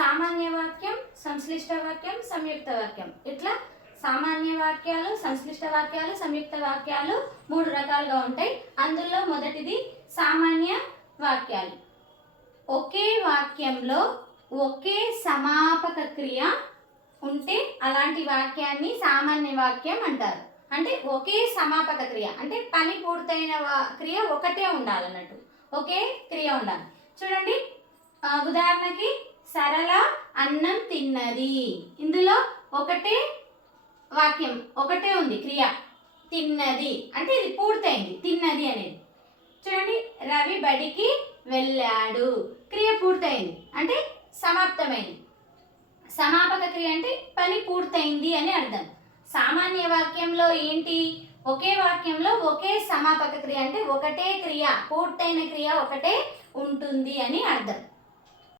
సామాన్య వాక్యం, సంశ్లిష్ట వాక్యం, సంయుక్త వాక్యం. ఇట్లా సామాన్య వాక్యాలు, సంశ్లిష్ట వాక్యాలు, సంయుక్త వాక్యాలు 3 రకాలుగా ఉంటాయి. అందులో మొదటిది సామాన్య వాక్యాలు. ఒకే వాక్యంలో ఒకే సమాపక క్రియ ఉంటే అలాంటి వాక్యాన్ని సామాన్య వాక్యం అంటారు. అంటే ఒకే సమాపక క్రియ అంటే పని పూర్తయిన క్రియ ఒకటే ఉండాలన్నట్టు, ఒకే క్రియ ఉండాలి. చూడండి, ఉదాహరణకి సరళ అన్నం తిన్నది. ఇందులో ఒకటే వాక్యం, ఒకటే ఉంది క్రియ, తిన్నది అంటే ఇది పూర్తయింది, తిన్నది అనేది. చూడండి, రవి బడికి వెళ్ళాడు, క్రియ పూర్తయింది అంటే సమాప్తమైంది. సమాపక క్రియ అంటే పని పూర్తయింది అని అర్థం. సామాన్య వాక్యంలో ఏంటి, ఒకే వాక్యంలో ఒకే సమాపక క్రియ అంటే ఒకటే క్రియ, పూర్తయిన క్రియ ఒకటే ఉంటుంది అని అర్థం.